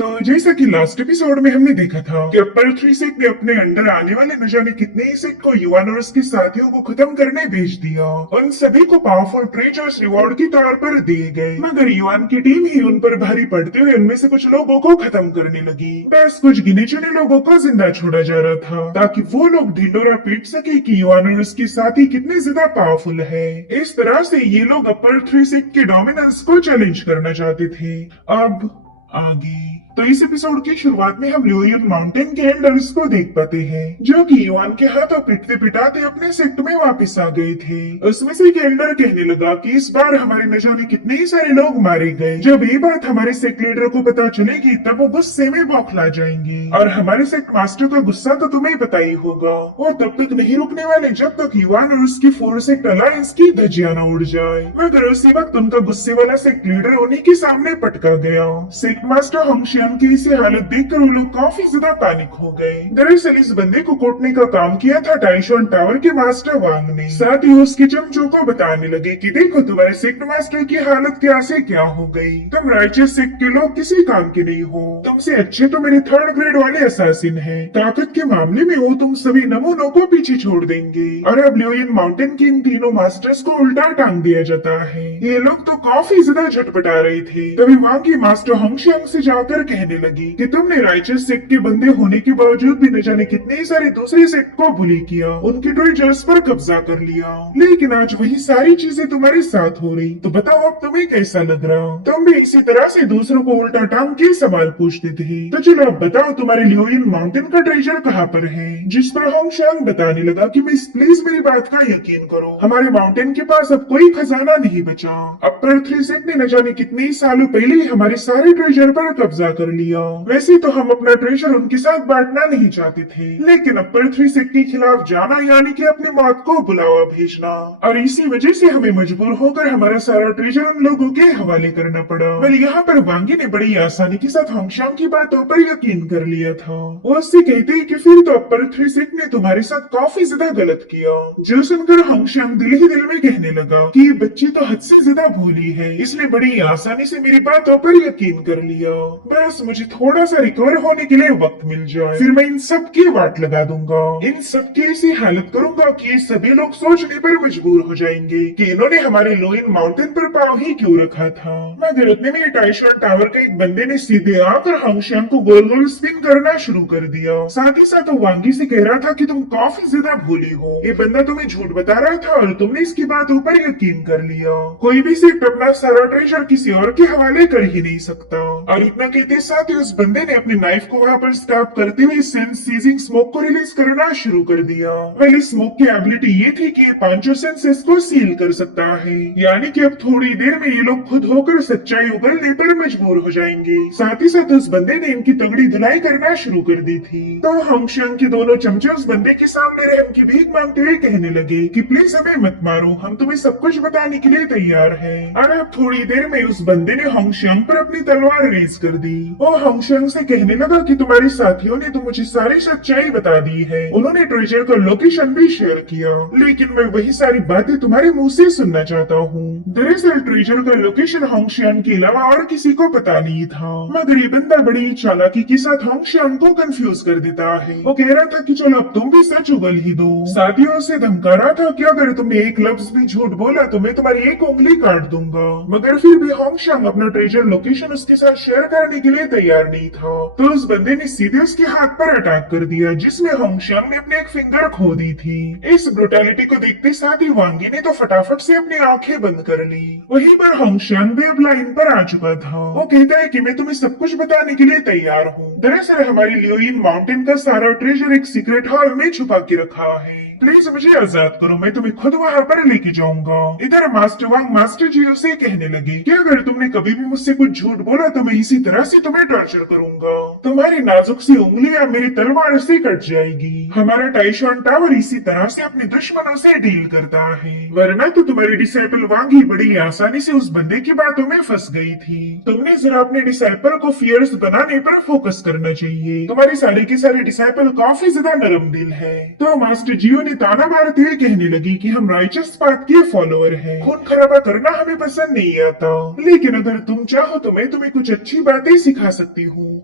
तो जैसा कि लास्ट एपिसोड में हमने देखा था कि अपर थ्री सेक ने अपने अंडर आने वाले न जाने कितने ही सेक को युवान और उसके साथियों को खत्म करने भेज दिया। उन सभी को पावरफुल ट्रेजर्स रिवॉर्ड के तौर पर दिए गए, मगर युवान की टीम ही उन पर भारी पड़ते हुए उनमें से कुछ लोगों को खत्म करने लगी। बस कुछ गिने चुने लोगों को जिंदा छोड़ा जा रहा था ताकि वो लोग ढिंडोरा पीट सके कि युवान और उसके साथी कितने ज्यादा पावरफुल है। इस तरह से ये लोग अपर थ्री सेक के डोमिनेंस को चैलेंज करना चाहते थे। अब आगे तो इस एपिसोड की शुरुआत में हम ल्यूयन माउंटेन के एल्डर्स को देख पाते हैं जो कि युवान के हाथों पिटते पिटाते अपने सेक्ट में वापस आ गए थे। उसमें से एक एल्डर कहने लगा कि इस बार हमारे न जाने कितने ही सारे लोग मारे गए। जब ये बात हमारे सेक्ट लीडर को पता चलेगी तब वो गुस्से में बौखला जाएंगे और हमारे सेक्ट मास्टर का गुस्सा तो तुम्हें पता ही होगा। और तब तक नहीं रुकने वाले जब तक युवान और उसकी फोर सेक्ट अलायंस की धज्जियां न उड़ जाए। मगर उसी वक्त उनका गुस्से वाला सेक्ट लीडर उन्हीं के सामने पटका गया। सेक्ट मास्टर होंगशियान की इसी हालत देखकर वो लोग काफी ज्यादा पैनिक हो गए। दरअसल इस बंदे को कोटने का काम किया था टाइशॉन टावर के मास्टर वांग ने। साथ ही उसके चमचों को बताने लगे कि देखो तुम्हारे सेक्ट मास्टर की हालत क्या से क्या हो गई। तुम राइचस सेक्ट के लोग किसी काम के नहीं हो। तुमसे अच्छे तो मेरे थर्ड ग्रेड वाले असासिन हैं। ताकत के मामले में वो तुम सभी नमूनों को पीछे छोड़ देंगे। और अब ल्यूयन माउंटेन के इन तीनों मास्टर्स को उल्टा टांग दिया जाता है। ये लोग तो काफी ज्यादा झटपटा रहे थे। तभी वांग की मास्टर होंगशियांग से जाकर कहने लगी कि तुमने राइचस सेक्ट के बंदे होने के बावजूद भी न जाने कितने ही सारे दूसरे सेक्ट को बुली किया, उनके ट्रेजर्स पर कब्जा कर लिया। लेकिन आज वही सारी चीजें तुम्हारे साथ हो रही, तो बताओ अब तुम्हें कैसा लग रहा? तुम भी इसी तरह से दूसरों को उल्टा टांग के सवाल पूछते थे। तो चलो अब बताओ तुम्हारे ल्यूयन माउंटेन का ट्रेजर कहाँ पर है? जिस पर होंगशियांग बताने लगा कि मिस प्लीज मेरी बात का यकीन करो, हमारे माउंटेन के पास अब कोई खजाना नहीं बचा। अपर थ्री सेक्ट ने न जाने कितने ही सालों पहले ही हमारे सारे ट्रेजर पर कब्जा कर लिया। वैसे तो हम अपना ट्रेजर उनके साथ बांटना नहीं चाहते थे, लेकिन अपर थ्री सेक्ट के खिलाफ जाना यानी कि अपनी मौत को बुलावा भेजना, और इसी वजह से हमें मजबूर होकर हमारा सारा ट्रेजर उन लोगों के हवाले करना पड़ा। वेल यहाँ पर वांगी ने बड़ी आसानी के साथ होंगशियांग की बातों पर यकीन कर लिया था। वो उससे कहते हैं कि फिर तो अपर थ्री सेक्ट ने तुम्हारे साथ काफी ज्यादा गलत किया। जो सुनकर होंगशियांग दिल ही दिल में कहने लगा कि ये बच्ची तो हद से ज्यादा भोली है, इसने बड़ी आसानी से मेरी बातों पर यकीन कर लिया। बस मुझे थोड़ा सा रिकवर होने के लिए वक्त मिल जाए, फिर मैं इन सब की वाट लगा दूंगा। इन सब की ऐसी हालत करूंगा कि ये सभी लोग सोचने पर मजबूर हो जाएंगे कि इन्होंने हमारे लोइन माउंटेन पर पांव ही क्यों रखा था। मगर उतने में टाइशॉन टावर के एक बंदे ने सीधे आकर होंगशियांग को गोल गोल स्पिन करना शुरू कर दिया। साथ ही साथ वो वांगी से कह रहा था कि तुम काफी ज्यादा भोली हो, ये बंदा तुम्हें झूठ बता रहा था और तुमने इसकी बातों पर यकीन कर लिया। कोई भी सेक्ट अपना सारा ट्रेजर किसी और के हवाले कर ही नहीं सकता। और इतना कहते साथ ही उस बंदे ने अपने नाइफ को वहाँ पर स्टैब करते हुए सेंस सीजिंग स्मोक को रिलीज करना शुरू कर दिया। वेल इस स्मोक की एबिलिटी ये थी कि ये पांचों सेंसेस को सील कर सकता है, यानी कि अब थोड़ी देर में ये लोग खुद होकर सच्चाई उगलने पर मजबूर हो जाएंगे। साथ ही साथ उस बंदे ने इनकी तगड़ी धुलाई करना शुरू कर दी थी। तो होंगशियांग के दोनों चमचे उस बंदे के सामने रहम की भीख मांगते हुए कहने लगे कि प्लीज हमें मत मारो, हम तुम्हें सब कुछ बताने के लिए तैयार है। और अब थोड़ी देर में उस बंदे ने होंगशियांग पर अपनी तलवार रेज कर दी। वो होंगशियांग से कहने लगा कि तुम्हारे साथियों ने तो मुझे सारी सच्चाई बता दी है, उन्होंने ट्रेजर का लोकेशन भी शेयर किया, लेकिन मैं वही सारी बातें तुम्हारे मुंह से सुनना चाहता हूँ। दरअसल ट्रेजर का लोकेशन होंगशियांग के अलावा और किसी को पता नहीं था, मगर ये बंदा बड़ी चालाकी के साथ होंगशियांग को कंफ्यूज कर देता है। वो कह रहा था कि चलो अब तुम भी सच उगल ही दो। साथियों से धमका रहा था कि अगर तुमने एक लफ्ज भी झूठ बोला तो मैं तुम्हारी एक उंगली काट दूंगा। मगर फिर भी होंगशियांग अपना ट्रेजर लोकेशन उसके साथ शेयर करने के लिए तैयार नहीं था। तो उस बंदे ने सीधे उसके हाथ पर अटैक कर दिया, जिसमें होंगशियांग ने अपने एक फिंगर खो दी थी। इस ब्रुटैलिटी को देखते साथ ही वांगी ने तो फटाफट से अपनी आंखें बंद कर ली। वहीं पर होंगशियांग भी अब लाइन पर आ चुका था। वो कहता है कि मैं तुम्हें सब कुछ बताने के लिए तैयार हूँ। दरअसल हमारी ल्यूयन माउंटेन का सारा ट्रेजर एक सीक्रेट हॉल में छुपा के रखा है, प्लीज मुझे आजाद करो, मैं तुम्हें खुद वहाँ पर लेके जाऊंगा। इधर मास्टर वांग मास्टर जी उसे कहने लगे कि अगर तुमने कभी भी मुझसे कुछ झूठ बोला तो मैं इसी तरह से तुम्हें टॉर्चर करूंगा, तुम्हारी नाजुक सी उंगलियां मेरी तलवार से कट जाएगी। हमारा टाइशॉन टावर इसी तरह से अपने दुश्मनों से डील करता है, वरना तो तुम्हारी डिसाइपल वांगी बड़ी आसानी से उस बंदे की बातों में फंस गई थी। तुमने जरा अपने डिसाइपल को फियर्स बनाने पर फोकस करना चाहिए, तुम्हारे सारे के सारे डिसाइपल काफी ज्यादा नरम दिल है। तो मास्टर जियो हमें ताना मारते हुए कहने लगी कि हम राइचस पाथ के फॉलोअर हैं। खून खराबा करना हमें पसंद नहीं आता, लेकिन अगर तुम चाहो तो मैं तुम्हें कुछ अच्छी बातें सिखा सकती हूँ।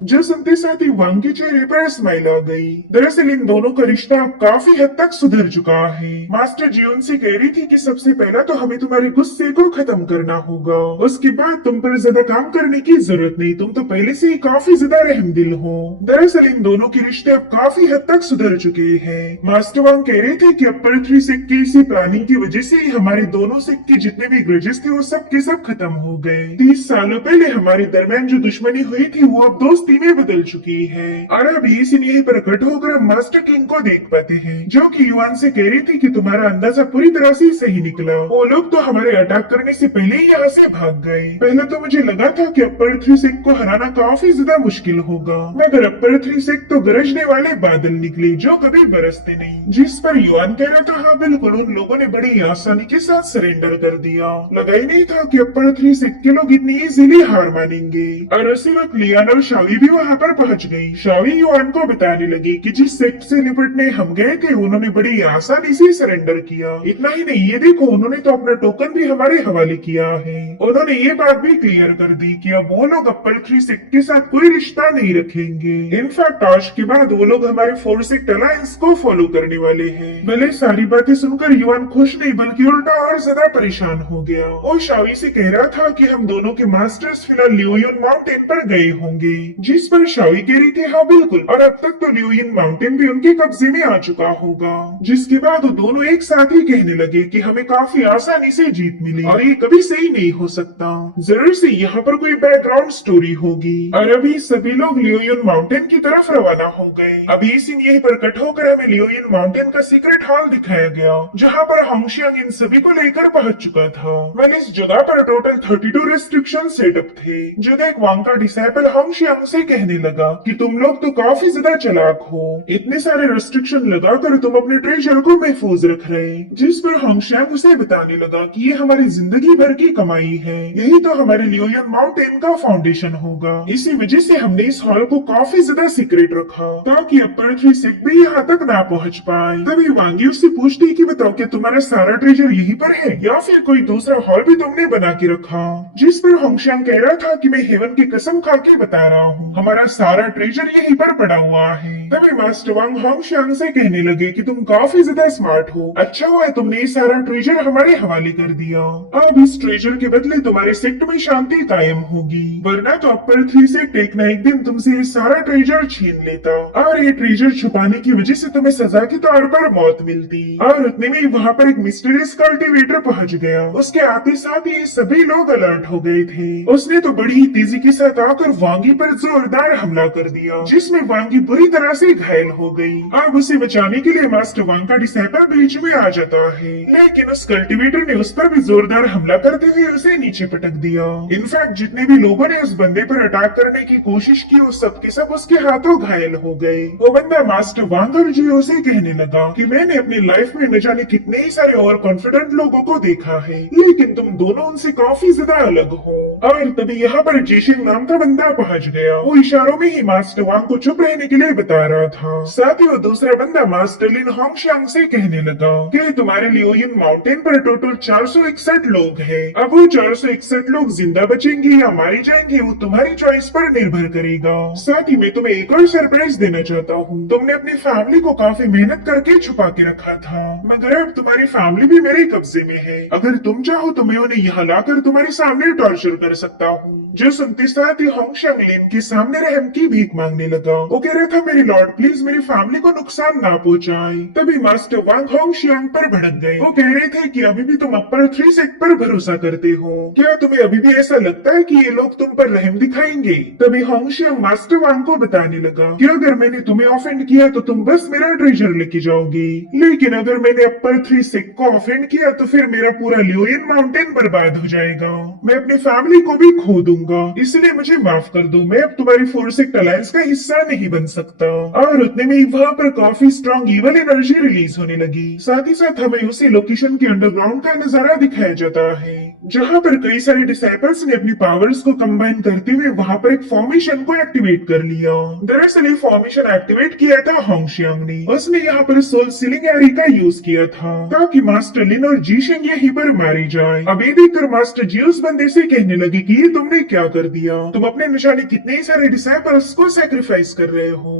जो सुनते साथ ही वांग के चेहरे पर स्माइल आ गई। दरअसल इन दोनों का रिश्ता अब काफी हद तक सुधर चुका है। मास्टर जी उनसे कह रही थी कि सबसे पहला तो हमें तुम्हारे गुस्से को खत्म करना होगा, उसके बाद तुम पर ज्यादा काम करने की जरूरत नहीं, तुम तो पहले से ही काफी ज्यादा रहमदिल हो। दरअसल इन दोनों के रिश्ते अब काफी हद तक सुधर चुके हैं। मास्टर वांग कह रहे थे कि अपर 3 सेक्ट की इसी प्लानिंग की वजह से ही हमारे दोनों सेक्ट के जितने भी ग्रजेस थे वो सब के सब खत्म हो गए। 30 सालों पहले हमारे दरमियान जो दुश्मनी हुई थी वो अब दोस्ती में बदल चुकी है। और अब इसीलिए यहीं पर इकट्ठे होकर हम मास्टर किंग को देख पाते हैं, जो कि युवान से कह रही थी कि तुम्हारा अंदाजा पूरी तरह से सही निकला। वो लोग तो हमारे अटैक करने से पहले ही यहाँ से भाग गए। पहले तो मुझे लगा था कि अपर 3 सेक्ट को हराना काफी ज्यादा मुश्किल होगा, मगर अपर 3 सेक्ट तो गरजने वाले बादल निकले जो कभी बरसते नहीं। जिस पर युवान कह रहा था, हाँ बिल्कुल, उन लोगों ने बड़ी आसानी के साथ सरेंडर कर दिया। लगा ही नहीं था कि अपर 3 सेक्ट के लोग इतनी इजीली हार मानेंगे। और उसी वक्त लियान और शावी भी वहाँ पर पहुंच गई। शावी युवान को बताने लगी कि जिस सेक्ट से निपटने हम गए थे उन्होंने बड़ी आसानी से सरेंडर किया। इतना ही नहीं, ये देखो उन्होंने तो अपना टोकन भी हमारे हवाले किया है। उन्होंने ये बात भी क्लियर कर दी कि अब वो लोग अपर 3 सेक्ट के साथ कोई रिश्ता नहीं रखेंगे। इनफैक्ट आज के बाद वो लोग हमारे 4 सेक्ट अलायंस को फॉलो करने वाले हैं। भले सारी बातें सुनकर युवान खुश नहीं बल्कि उल्टा और ज्यादा परेशान हो गया। वो शावी से कह रहा था कि हम दोनों के मास्टर्स फिलहाल लियोयुन माउंटेन पर गए होंगे, जिस पर शावी कह रही थी, हाँ बिल्कुल, और अब तक तो लियोयुन माउंटेन भी उनके कब्जे में आ चुका होगा। जिसके बाद वो दोनों एक साथ ही कहने लगे कि हमें काफी आसानी से जीत मिली और ये कभी सही नहीं हो सकता, जरूर से यहाँ पर कोई बैकग्राउंड स्टोरी होगी। और अभी सभी लोग लियोयुन माउंटेन की तरफ रवाना हो गए। अभी इसी यहीं पर कट होकर हमें लियोयुन माउंटेन का सीक्रेट हॉल दिखाया गया, जहाँ पर होंगशियांग इन सभी को लेकर पहुंच चुका था। मैंने इस जगह पर टोटल 32 रेस्ट्रिक्शन सेटअप थे। जो देख वांग का डिसाइपल होंगशियांग से कहने लगा कि तुम लोग तो काफी ज्यादा चालाक हो, इतने सारे रेस्ट्रिक्शन लगाकर तुम अपने ट्रेजर को महफूज रख रहे। जिस पर होंगशियांग उसे बताने लगा कि ये हमारी जिंदगी भर की कमाई है, यही तो हमारे लियोयुन माउंटेन का फाउंडेशन होगा। इसी वजह से हमने इस हॉल को काफी ज्यादा सीक्रेट रखा ताकि अपर 3 सेक्ट भी यहाँ तक ना पहुँच पाए। तभी वांगी उससे पूछती कि बताओ क्या तुम्हारा सारा ट्रेजर यहीं पर है या फिर कोई दूसरा हॉल भी तुमने बना के रखा? जिस पर होंगशियांग कह रहा था कि मैं हेवन की कसम खा के बता रहा हूँ, हमारा सारा ट्रेजर यहीं पर पड़ा हुआ है। तभी मास्टर वांग होंगशियांग से कहने लगे कि तुम काफी ज्यादा स्मार्ट हो, अच्छा हुआ तुमने ये सारा ट्रेजर हमारे हवाले कर दिया। अब इस ट्रेजर के बदले तुम्हारे सेक्ट में शांति कायम होगी, वरना तो अपर 3 सेक्ट एक न एक दिन तुमसे ये सारा ट्रेजर छीन लेता और ये ट्रेजर छुपाने की वजह से तुम्हें सजा के तौर पर मौत मिलती। और उतने में वहाँ पर एक मिस्टीरियस कल्टीवेटर पहुँच गया। उसके आते साथ ही सभी लोग अलर्ट हो गए थे। उसने तो बड़ी ही तेजी के साथ आकर वांगी पर जोरदार हमला कर दिया, जिसमें वांगी बुरी तरह से घायल हो गई। अब उसे बचाने के लिए मास्टर वांग का डिसाइपल बीच में आ जाता है, लेकिन उस कल्टीवेटर ने उस पर भी जोरदार हमला करते हुए उसे नीचे पटक दिया। इनफैक्ट जितने भी लोगों ने उस बंदे पर अटैक करने की कोशिश की वो सब के सब उसके हाथों घायल हो गए। वो बंदा मास्टर वांग और जियो से कहने लगा कि मैंने अपनी लाइफ में न जाने कितने ही सारे ओवर कॉन्फिडेंट लोगों को देखा है, लेकिन तुम दोनों उनसे काफी ज्यादा अलग हो। और तभी यहाँ पर जेशिंग नाम का बंदा पहुँच गया। वो इशारों में ही मास्टर वांग को चुप रहने के लिए बता रहा था। साथ ही वो दूसरा बंदा मास्टर लिन होंगशियांग से कहने लगा कि तुम्हारे लियोयुन माउंटेन पर टोटल 461 लोग हैं। अब वो 461 लोग जिंदा बचेंगे या मारे जाएंगे वो तुम्हारी चॉइस पर निर्भर करेगा। साथ ही मैं तुम्हें एक और सरप्राइज देना चाहता हूँ। तुमने अपनी फैमिली को काफी मेहनत करके छुपा के रखा था, मगर अब तुम्हारी फैमिली भी मेरे कब्जे में है। अगर तुम चाहो तो मैं उन्हें यहाँ लाकर तुम्हारे सामने टॉर्चर कर सकता हूँ। जो सुनते साथ ही होंगशियांग लिन के सामने रहम की भीख मांगने लगा। वो कह रहा था मेरी लॉर्ड प्लीज मेरी फैमिली को नुकसान ना पहुँचाए। तभी मास्टर वांग होंगशियांग पर भड़क गए। वो कह रहे थे कि अभी भी तुम अपर 3 सेक्ट पर भरोसा करते हो, क्या तुम्हें अभी भी ऐसा लगता है कि ये लोग तुम पर रहम दिखाएंगे? तभी होंगशियांग मास्टर वांग को बताने लगा कि अगर मैंने तुम्हें ऑफेंड किया तो तुम बस मेरा ट्रेजर लेके जाओगे, लेकिन अगर मैंने अपर 3 सेक्ट को ऑफेंड किया तो फिर मेरा पूरा लियोयुन माउंटेन बर्बाद हो जाएगा, मैं अपनी फैमिली को भी खो दूंगा, इसलिए मुझे माफ कर दो, मैं अब तुम्हारी 4 सेक्ट अलायंस का हिस्सा नहीं बन सकता। और उतने में ही वहाँ पर काफी स्ट्रॉन्ग ईवल एनर्जी रिलीज होने लगी। साथ ही साथ हमें उसी लोकेशन के अंडरग्राउंड का नजारा दिखाया जाता है, जहाँ पर कई सारे डिसाइपल्स ने अपनी पावर्स को कंबाइन करते हुए वहाँ पर एक फॉर्मेशन को एक्टिवेट कर लिया। दरअसल ये फॉर्मेशन एक्टिवेट किया था होंगशियांग ने। उसने यहाँ पर सोल सीलिंग एरी का यूज किया था ताकि मास्टर लिन और जीशेंग यहीं पर मारे जाए। अब ये देखकर मास्टर जी उस बंदे से कहने लगे कि ये तुमने क्या कर दिया, तुम अपने निशाने कितने ही सारे डिसाइपल्स को सैक्रिफाइस कर रहे हो।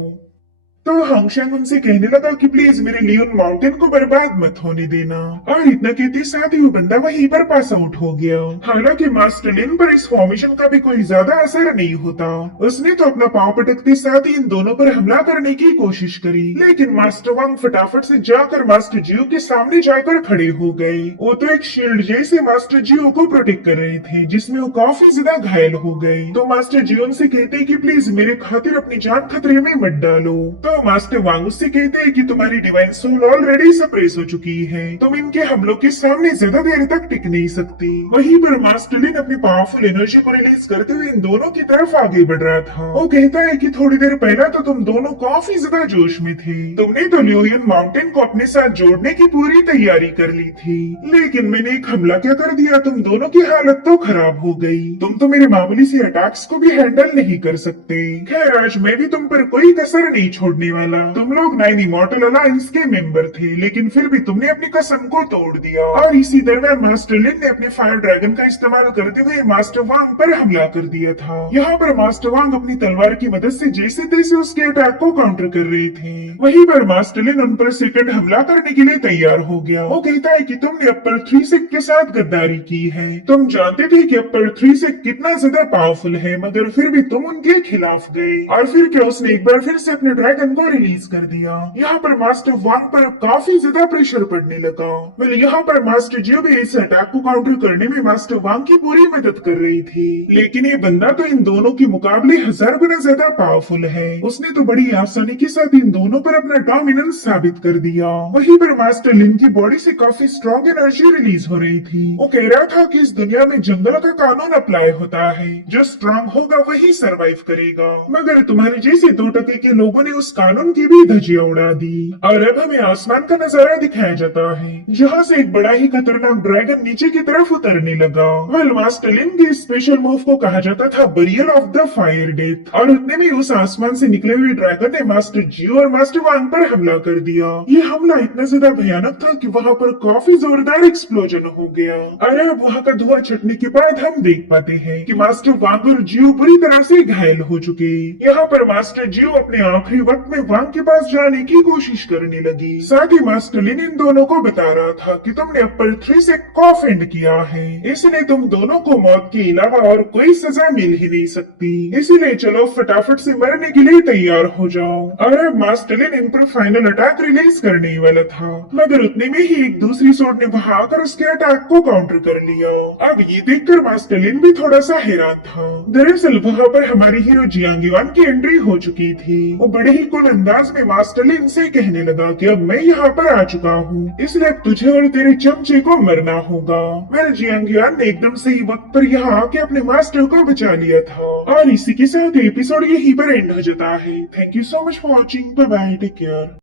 तो होंगशियांग उनसे कहने लगा कि प्लीज मेरे लियोन माउंटेन को बर्बाद मत होने देना, और इतना कहते साथ ही वो बंदा वहीं पर पास आउट हो गया। हालांकि मास्टर लिन पर इस फॉर्मेशन का भी कोई ज्यादा असर नहीं होता। उसने तो अपना पांव पटकते साथ ही इन दोनों पर हमला करने की कोशिश करी, लेकिन मास्टर वांग फटाफट से जाकर मास्टर जियो के सामने जाकर खड़े हो गए। वो तो एक शील्ड जैसे मास्टर जियो को प्रोटेक्ट कर रहे थे, जिसमें वो काफी ज्यादा घायल हो गए। तो मास्टर जियो उनसे कहते कि प्लीज मेरे खातिर अपनी जान खतरे में मत डालो। तो मास्टर वांग उससे कहते हैं कि तुम्हारी डिवाइन सोल ऑलरेडी सप्रेस हो चुकी है, तुम इनके हमलों के सामने ज्यादा देर तक टिक नहीं सकती। वहीं पर मास्टर लिन अपनी पावरफुल एनर्जी को रिलीज करते हुए इन दोनों की तरफ आगे बढ़ रहा था। वो कहता है कि थोड़ी देर पहले तो तुम दोनों काफी ज्यादा जोश में थे, तुमने तो लियोन माउंटेन को अपने साथ जोड़ने की पूरी तैयारी कर ली थी, लेकिन मैंने एक हमला क्या कर दिया, तुम दोनों की हालत तो खराब हो गई। तुम तो मेरे मामूली से अटैक्स को भी हैंडल नहीं कर सकते। खैर आज मैं भी तुम पर कोई कसर नहीं छोड़ने वाला। तुम लोग 9 इमॉर्टल अलायंस के मेंबर थे, लेकिन फिर भी तुमने अपनी कसम को तोड़ दिया। और इसी दरमियान मास्टर लिन ने अपने फायर ड्रैगन का इस्तेमाल करते हुए मास्टर वांग पर हमला कर दिया था। यहाँ पर मास्टर वांग अपनी तलवार की मदद से जैसे तैसे उसके अटैक को काउंटर कर रहे थे। वहीं पर मास्टर लिन उन पर सेकंड हमला करने के लिए तैयार हो गया। वो कहता है कि तुमने अपर 3 सिक के साथ गद्दारी की है। तुम जानते थे कि अपर 3 सिक कितना ज्यादा पावरफुल है, मगर फिर भी तुम उनके खिलाफ गए। और फिर क्या, उसने एक बार फिर से अपने ड्रैगन को रिलीज कर दिया। यहाँ पर मास्टर वांग पर काफी ज्यादा प्रेशर पड़ने लगा। वेल यहाँ पर मास्टर जियो भी इस अटैक को काउंटर करने में मास्टर वांग की पूरी मदद कर रही थी, लेकिन ये बंदा तो इन दोनों के मुकाबले 1000 गुना ज्यादा पावरफुल है। उसने तो बड़ी आसानी के साथ इन दोनों पर अपना डोमिनेंस साबित कर दिया। वहीं पर मास्टर लिन की बॉडी से काफी स्ट्रॉन्ग एनर्जी रिलीज हो रही थी। वो कह रहा था कि इस दुनिया में जंगल का कानून अप्लाई होता है, जो स्ट्रॉन्ग होगा वही सरवाइव करेगा, मगर तुम्हारे जैसे 2% के लोगों ने उस कानून की भी धज्जियां उड़ा दी। और अब हमें आसमान का नजारा दिखाया जाता है, जहाँ से एक बड़ा ही खतरनाक ड्रैगन नीचे की तरफ उतरने लगा। वेल मास्टर लिन के स्पेशल मूव को कहा जाता था burial of the fire death, और उतने में उस आसमान से निकले हुए ड्रैगन ने मास्टर जियो और मास्टर वांग पर हमला कर दिया। ये हमला इतना ज्यादा भयानक था कि वहाँ पर काफी जोरदार एक्सप्लोजन हो गया। और अब वहाँ का धुआं छटने के बाद हम देख पाते हैं कि मास्टर वांग और जियो बुरी तरह से घायल हो चुके। यहाँ पर मास्टर जियो अपने आखिरी वक्त में वांग के पास जाने की कोशिश करने लगी। साथ ही मास्टर लिन इन दोनों को बता रहा था कि तुमने अपर 3 से को ऑफेंड किया है, इसलिए तुम दोनों को मौत के अलावा और कोई सजा मिल ही नहीं सकती। इसीलिए चलो फटाफट से मरने के लिए तैयार हो जाओ। और अब मास्टर लिन इन पर फाइनल अटैक रिलीज करने वाला था, मगर उतने में ही एक दूसरी सोर्ड ने वहां आकर उसके अटैक को काउंटर कर लिया। अब ये देखकर मास्टर लिन भी थोड़ा सा हैरान था। दरअसल वहाँ पर हमारी हीरो जियांग युआन की एंट्री हो चुकी थी। वो बड़े ही कुल अंदाज में मास्टर लिन से कहने लगा कि अब मैं यहाँ पर आ चुका हूँ, इसलिए अब तुझे और तेरे चमचे को मरना होगा। वेल जियांग युआन ने एकदम सही वक्त पर यहाँ आके अपने मास्टर को बचा लिया था। और इसी के साथ एपिसोड यहीं पर एंड हो जाता है। Thank you so much for watching, bye bye, take care.